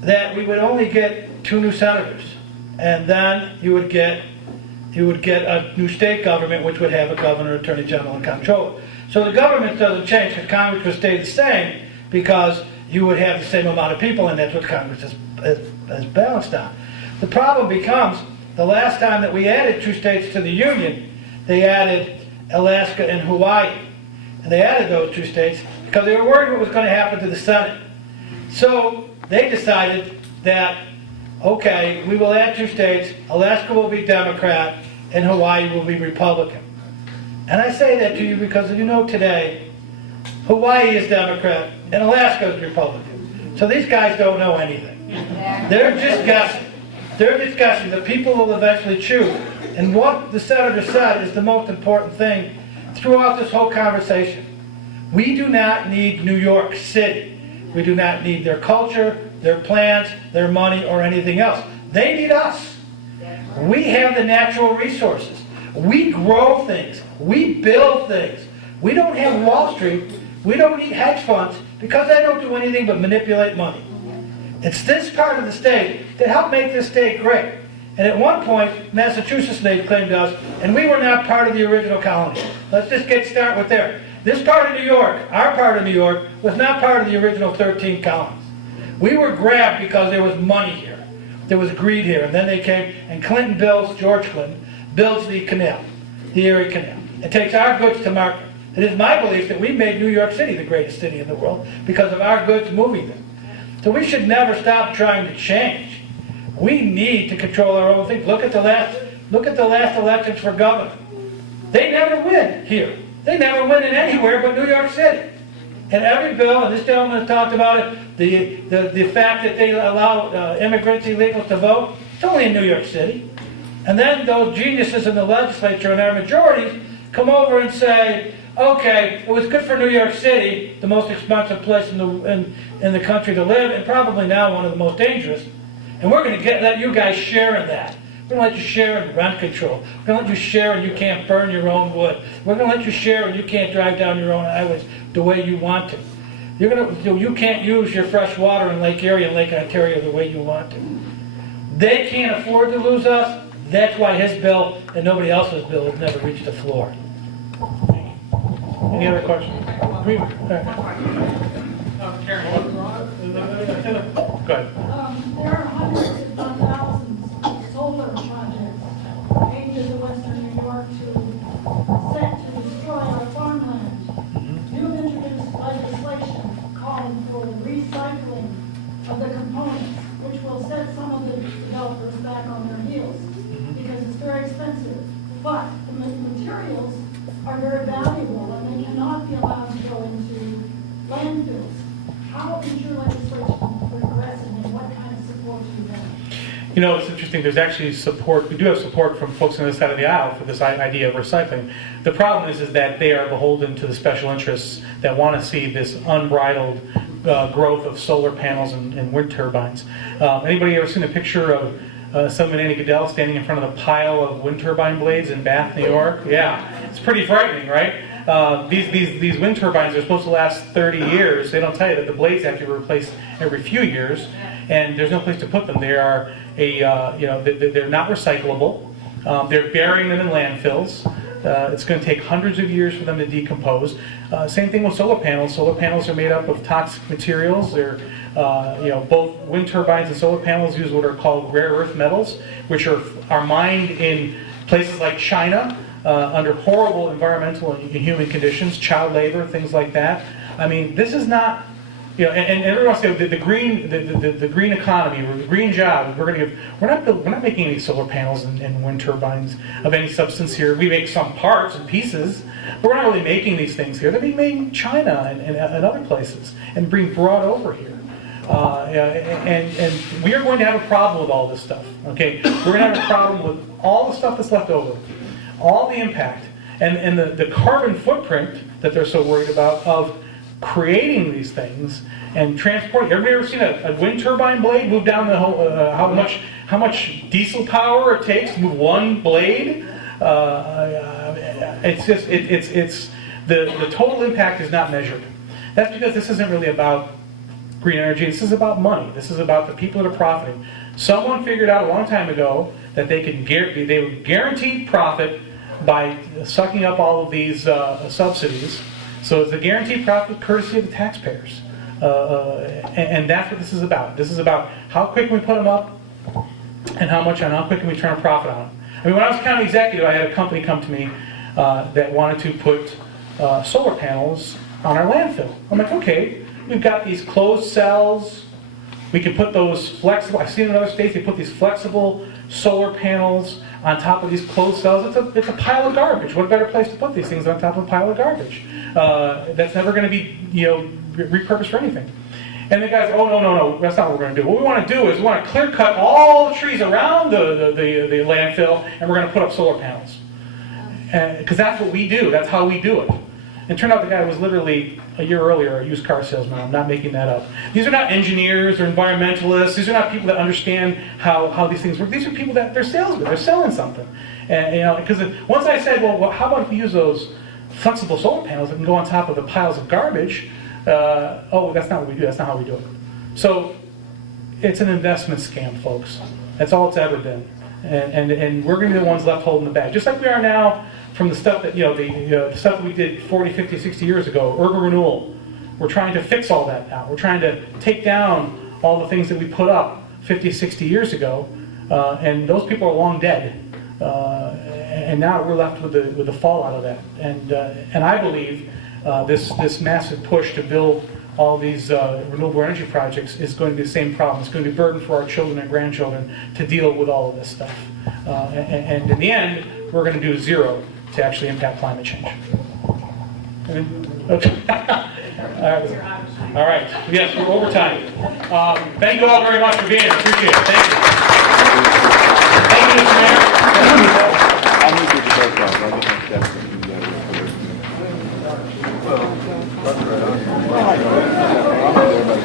that we would only get 2 new senators, and then you would get a new state government, which would have a governor, attorney general, and comptroller. So the government doesn't change, because Congress would stay the same, because you would have the same amount of people, and that's what Congress is balanced on. The problem becomes, the last time that we added 2 states to the Union, they added Alaska and Hawaii. And they added those 2 states because they were worried what was going to happen to the Senate. So they decided that, okay, we will add 2 states, Alaska will be Democrat, and Hawaii will be Republican. And I say that to you because you know today, Hawaii is Democrat, and Alaska is Republican. So these guys don't know anything. They're just guessing. They're discussing. The people will eventually choose. And what the senator said is the most important thing throughout this whole conversation. We do not need New York City. We do not need their culture, their plans, their money, or anything else. They need us. We have the natural resources. We grow things. We build things. We don't have Wall Street. We don't need hedge funds because they don't do anything but manipulate money. It's this part of the state that helped make this state great. And at one point, Massachusetts made claim to us, and we were not part of the original colony. Let's just start with there. This part of New York, our part of New York, was not part of the original 13 colonies. We were grabbed because there was money here. There was greed here. And then they came, and George Clinton, builds the canal, the Erie Canal. It takes our goods to market. It is my belief that we made New York City the greatest city in the world because of our goods moving there. So we should never stop trying to change. We need to control our own things. Look at the last elections for governor. They never win here. They never win in anywhere but New York City. And every bill, and this gentleman has talked about it, the fact that they allow immigrants, illegals to vote, it's only in New York City. And then those geniuses in the legislature and our majorities come over and say, okay, it was good for New York City, the most expensive place in the country to live, and probably now one of the most dangerous. And we're going to let you guys share in that. We're going to let you share in rent control. We're going to let you share and you can't burn your own wood. We're going to let you share and you can't drive down your own highways the way you want to. You can't use your fresh water in Lake Erie and Lake Ontario the way you want to. They can't afford to lose us. That's why his bill and nobody else's bill has never reached the floor. Any other questions? Karen, go ahead. There are hundreds, if not thousands, of solar projects aimed at the western New York set to destroy our farmland. You have introduced legislation calling for the recycling of the components, which will set some of the developers back on their heels because it's very expensive. But the materials are very valuable and they cannot be allowed to go into landfills. How is your legislation progressing and what kind of support do you have? You know, it's interesting. There's actually support. We do have support from folks on this side of the aisle for this idea of recycling. The problem is that they are beholden to the special interests that want to see this unbridled growth of solar panels and wind turbines. Anybody ever seen a picture of Senator Annie Goodell standing in front of the pile of wind turbine blades in Bath, New York? Yeah, it's pretty frightening, right? These wind turbines are supposed to last 30 years. They don't tell you that the blades have to be replaced every few years, and there's no place to put them. They are they're not recyclable. They're burying them in landfills. It's going to take hundreds of years for them to decompose. Same thing with solar panels. Solar panels are made up of toxic materials. They're, both wind turbines and solar panels use what are called rare earth metals, which are mined in places like China under horrible environmental and human conditions, child labor, things like that. I mean, this is not. And everyone wants to say the green economy or the green jobs. We're not making any solar panels and wind turbines of any substance here. We make some parts and pieces, but we're not really making these things here. They're being made in China and other places and being brought over here. And we are going to have a problem with all this stuff. Okay, we're going to have a problem with all the stuff that's left over, all the impact, and the carbon footprint that they're so worried about of creating these things and transporting. Everybody ever seen a wind turbine blade move down the whole? How much diesel power it takes to move one blade? It's just the total impact is not measured. That's because this isn't really about green energy. This is about money. This is about the people that are profiting. Someone figured out a long time ago that they would guarantee profit by sucking up all of these subsidies. So it's a guaranteed profit courtesy of the taxpayers. And that's what this is about. This is about how quick we put them up and how quick can we turn a profit on them. I mean, when I was county executive, I had a company come to me that wanted to put solar panels on our landfill. I'm like, okay, we've got these closed cells. We can put those flexible, I've seen in other states, they put these flexible solar panels on top of these closed cells. It's a pile of garbage. What better place to put these things on top of a pile of garbage? That's never going to be, repurposed for anything. And the guys, oh no, that's not what we're going to do. What we want to do is we want to clear cut all the trees around the landfill, and we're going to put up solar panels. Because that's what we do. That's how we do it. And it turned out the guy was literally a year earlier a used car salesman. I'm not making that up. These are not engineers or environmentalists. These are not people that understand how these things work. These are people that they're salesmen. They're selling something. And because once I said, well, how about if we use those flexible solar panels that can go on top of the piles of garbage? That's not what we do. That's not how we do it. So it's an investment scam, folks. That's all it's ever been. And we're going to be the ones left holding the bag, just like we are now. From the stuff that, the stuff that we did 40, 50, 60 years ago, urban renewal. We're trying to fix all that now. We're trying to take down all the things that we put up 50, 60 years ago, and those people are long dead. And now we're left with the fallout of that. And I believe this massive push to build all these renewable energy projects is going to be the same problem. It's going to be a burden for our children and grandchildren to deal with all of this stuff. And in the end, we're going to do zero to actually impact climate change. Okay. All right. Yes, we're over time. Thank you all very much for being here. Appreciate it. Thank you.